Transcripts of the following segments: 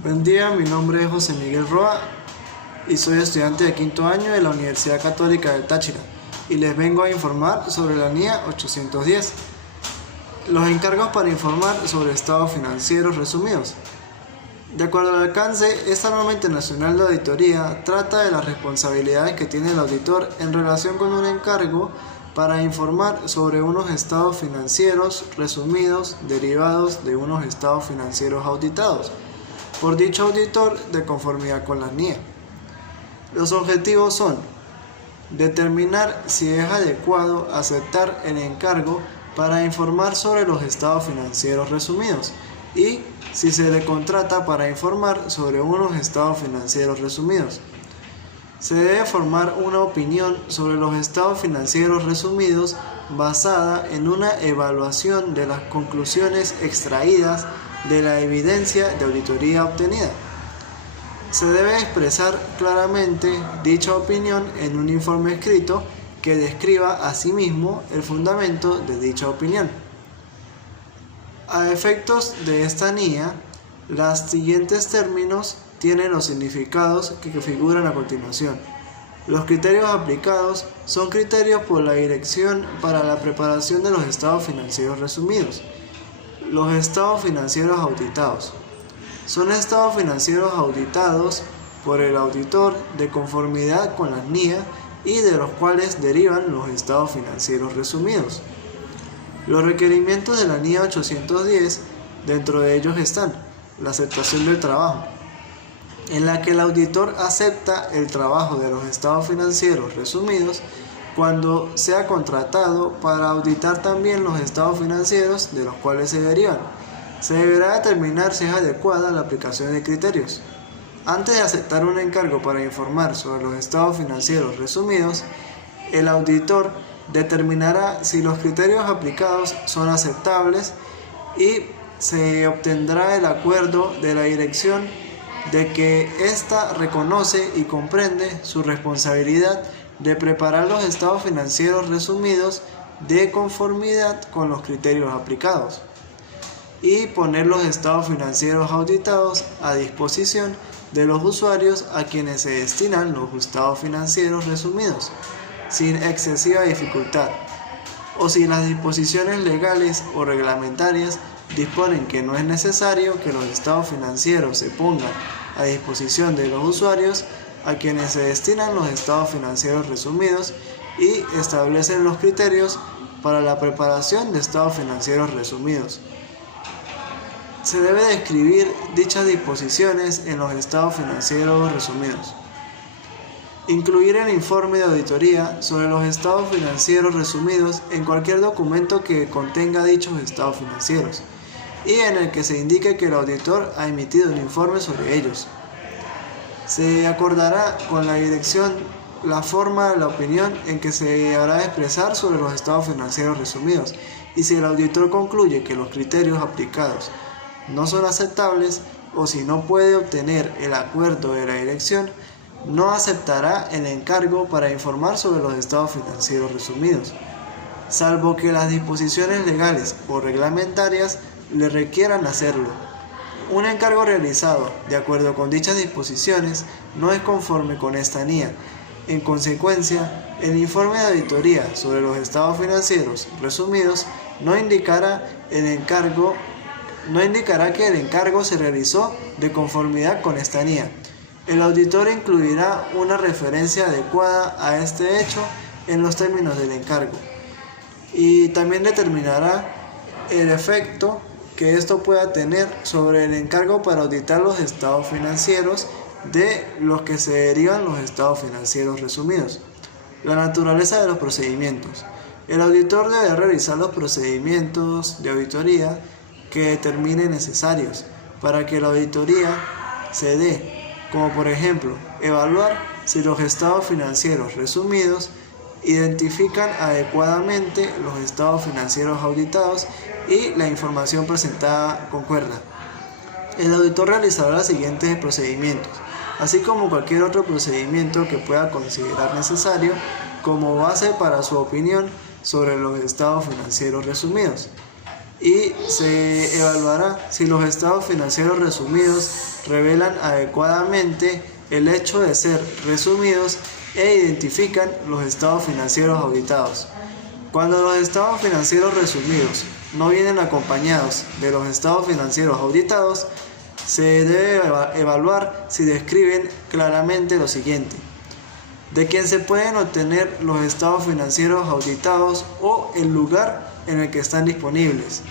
Buen día, mi nombre es José Miguel Roa y soy estudiante de quinto año de la Universidad Católica del Táchira y les vengo a informar sobre la NIA 810. Los encargos para informar sobre estados financieros resumidos. De acuerdo al alcance, esta norma internacional de auditoría trata de las responsabilidades que tiene el auditor en relación con un encargo para informar sobre unos estados financieros resumidos derivados de unos estados financieros auditados por dicho auditor de conformidad con la NIA. Los objetivos son determinar si es adecuado aceptar el encargo para informar sobre los estados financieros resumidos y si se le contrata para informar sobre unos estados financieros resumidos. Se debe formar una opinión sobre los estados financieros resumidos basada en una evaluación de las conclusiones extraídas de la evidencia de auditoría obtenida. Se debe expresar claramente dicha opinión en un informe escrito que describa asimismo el fundamento de dicha opinión. A efectos de esta NIA, los siguientes términos tienen los significados que figuran a continuación. Los criterios aplicados son criterios por la Dirección para la preparación de los estados financieros resumidos. Los estados financieros auditados son estados financieros auditados por el auditor de conformidad con la NIA y de los cuales derivan los estados financieros resumidos. Los requerimientos de la NIA 810, dentro de ellos están la aceptación del trabajo, en la que el auditor acepta el trabajo de los estados financieros resumidos cuando sea contratado para auditar también los estados financieros de los cuales se derivan. Se deberá determinar si es adecuada la aplicación de criterios. Antes de aceptar un encargo para informar sobre los estados financieros resumidos, el auditor determinará si los criterios aplicados son aceptables y se obtendrá el acuerdo de la dirección de que ésta reconoce y comprende su responsabilidad de preparar los estados financieros resumidos de conformidad con los criterios aplicados y poner los estados financieros auditados a disposición de los usuarios a quienes se destinan los estados financieros resumidos, sin excesiva dificultad, o si las disposiciones legales o reglamentarias disponen que no es necesario que los estados financieros se pongan a disposición de los usuarios a quienes se destinan los estados financieros resumidos y establecen los criterios para la preparación de estados financieros resumidos. Se debe describir dichas disposiciones en los estados financieros resumidos. Incluir el informe de auditoría sobre los estados financieros resumidos en cualquier documento que contenga dichos estados financieros y en el que se indique que el auditor ha emitido un informe sobre ellos. Se acordará con la dirección la forma de la opinión en que se hará expresar sobre los estados financieros resumidos y si el auditor concluye que los criterios aplicados no son aceptables o si no puede obtener el acuerdo de la dirección, no aceptará el encargo para informar sobre los estados financieros resumidos, salvo que las disposiciones legales o reglamentarias le requieran hacerlo. Un encargo realizado de acuerdo con dichas disposiciones no es conforme con esta NIA. En consecuencia, el informe de auditoría sobre los estados financieros resumidos no indicará que el encargo se realizó de conformidad con esta NIA. El auditor incluirá una referencia adecuada a este hecho en los términos del encargo y también determinará el efecto que esto pueda tener sobre el encargo para auditar los estados financieros de los que se derivan los estados financieros resumidos. La naturaleza de los procedimientos. El auditor debe realizar los procedimientos de auditoría que determine necesarios para que la auditoría se dé, como por ejemplo, evaluar si los estados financieros resumidos identifican adecuadamente los estados financieros auditados y la información presentada concuerda. El auditor realizará los siguientes procedimientos, así como cualquier otro procedimiento que pueda considerar necesario como base para su opinión sobre los estados financieros resumidos. y se evaluará si los estados financieros resumidos revelan adecuadamente el hecho de ser resumidos e identifican los estados financieros auditados. Cuando los estados financieros resumidos no vienen acompañados de los estados financieros auditados, se debe evaluar si describen claramente lo siguiente: de quién se pueden obtener los estados financieros auditados o el lugar en el que están disponibles.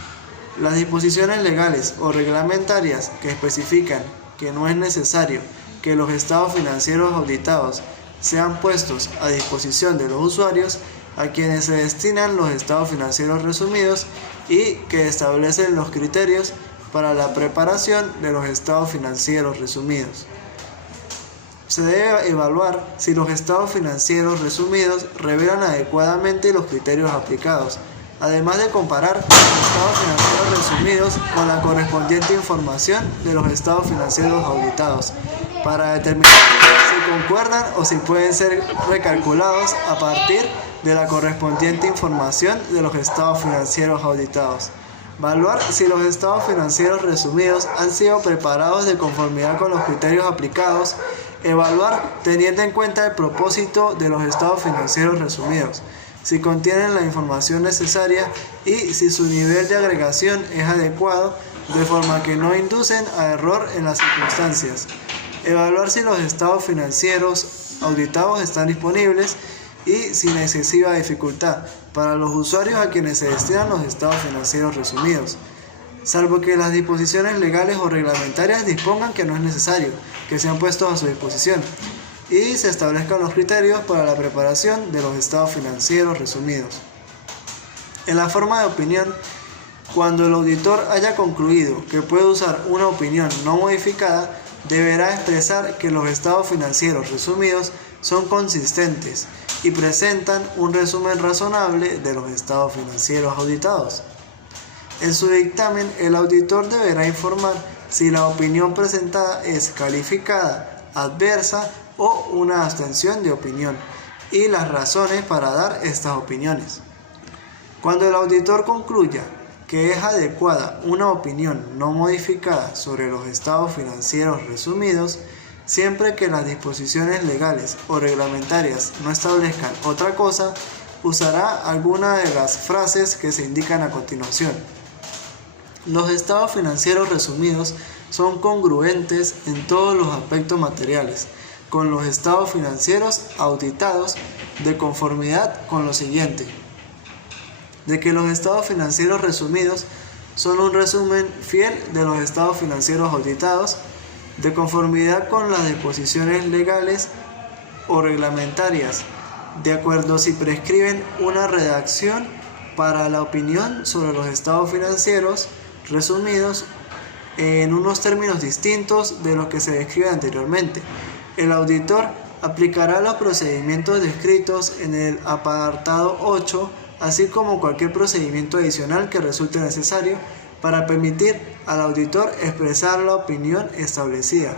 Las disposiciones legales o reglamentarias que especifican que no es necesario que los estados financieros auditados sean puestos a disposición de los usuarios a quienes se destinan los estados financieros resumidos y que establecen los criterios para la preparación de los estados financieros resumidos. Se debe evaluar si los estados financieros resumidos revelan adecuadamente los criterios aplicados, además de comparar los estados financieros resumidos con la correspondiente información de los estados financieros auditados, para determinar si concuerdan o si pueden ser recalculados a partir de la correspondiente información de los estados financieros auditados. Evaluar si los estados financieros resumidos han sido preparados de conformidad con los criterios aplicados. Evaluar teniendo en cuenta el propósito de los estados financieros resumidos, si contienen la información necesaria y si su nivel de agregación es adecuado, de forma que no inducen a error en las circunstancias. Evaluar si los estados financieros auditados están disponibles y sin excesiva dificultad para los usuarios a quienes se destinan los estados financieros resumidos, salvo que las disposiciones legales o reglamentarias dispongan que no es necesario que sean puestos a su disposición, y se establezcan los criterios para la preparación de los estados financieros resumidos. En la forma de opinión, cuando el auditor haya concluido que puede usar una opinión no modificada, deberá expresar que los estados financieros resumidos son consistentes y presentan un resumen razonable de los estados financieros auditados. En su dictamen, el auditor deberá informar si la opinión presentada es calificada, adversa o una abstención de opinión, y las razones para dar estas opiniones. Cuando el auditor concluya que es adecuada una opinión no modificada sobre los estados financieros resumidos, siempre que las disposiciones legales o reglamentarias no establezcan otra cosa, usará alguna de las frases que se indican a continuación. Los estados financieros resumidos son congruentes en todos los aspectos materiales con los estados financieros auditados, de conformidad con lo siguiente: de que los estados financieros resumidos son un resumen fiel de los estados financieros auditados, de conformidad con las disposiciones legales o reglamentarias, de acuerdo si prescriben una redacción para la opinión sobre los estados financieros resumidos en unos términos distintos de los que se describen anteriormente. El auditor aplicará los procedimientos descritos en el apartado 8, así como cualquier procedimiento adicional que resulte necesario para permitir al auditor expresar la opinión establecida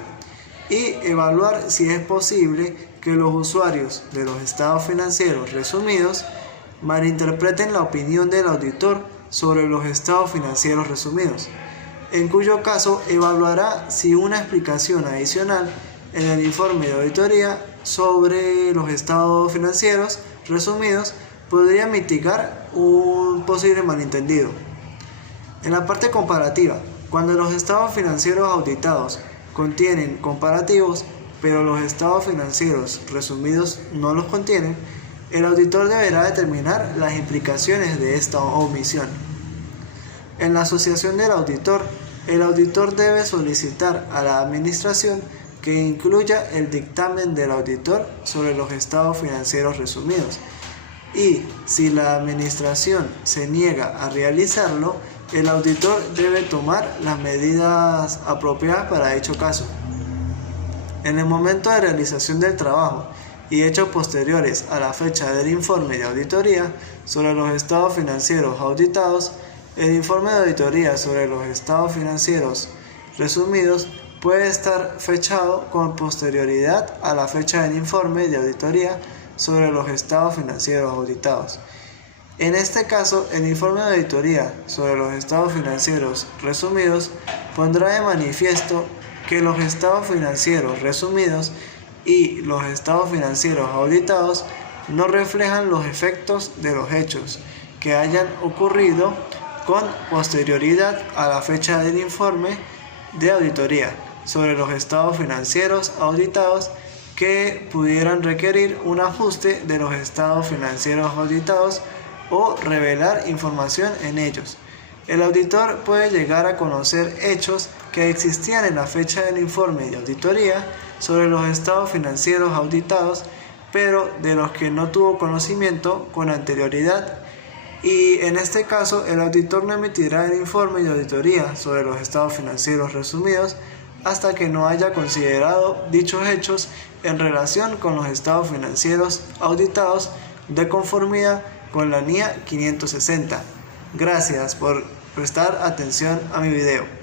y evaluar si es posible que los usuarios de los estados financieros resumidos malinterpreten la opinión del auditor sobre los estados financieros resumidos, en cuyo caso evaluará si una explicación adicional en el informe de auditoría sobre los estados financieros resumidos podría mitigar un posible malentendido. En la parte comparativa, cuando los estados financieros auditados contienen comparativos, pero los estados financieros resumidos no los contienen, el auditor deberá determinar las implicaciones de esta omisión. En la asociación del auditor, el auditor debe solicitar a la administración que incluya el dictamen del auditor sobre los estados financieros resumidos, y si la administración se niega a realizarlo, el auditor debe tomar las medidas apropiadas para dicho caso. En el momento de realización del trabajo y hechos posteriores a la fecha del informe de auditoría sobre los estados financieros auditados, el informe de auditoría sobre los estados financieros resumidos puede estar fechado con posterioridad a la fecha del informe de auditoría sobre los estados financieros auditados. En este caso, el informe de auditoría sobre los estados financieros resumidos pondrá de manifiesto que los estados financieros resumidos y los estados financieros auditados no reflejan los efectos de los hechos que hayan ocurrido con posterioridad a la fecha del informe de auditoría sobre los estados financieros auditados que pudieran requerir un ajuste de los estados financieros auditados o revelar información en ellos. El auditor puede llegar a conocer hechos que existían en la fecha del informe de auditoría sobre los estados financieros auditados, pero de los que no tuvo conocimiento con anterioridad, y en este caso el auditor no emitirá el informe de auditoría sobre los estados financieros resumidos hasta que no haya considerado dichos hechos en relación con los estados financieros auditados de conformidad con la NIA 560. Gracias por prestar atención a mi video.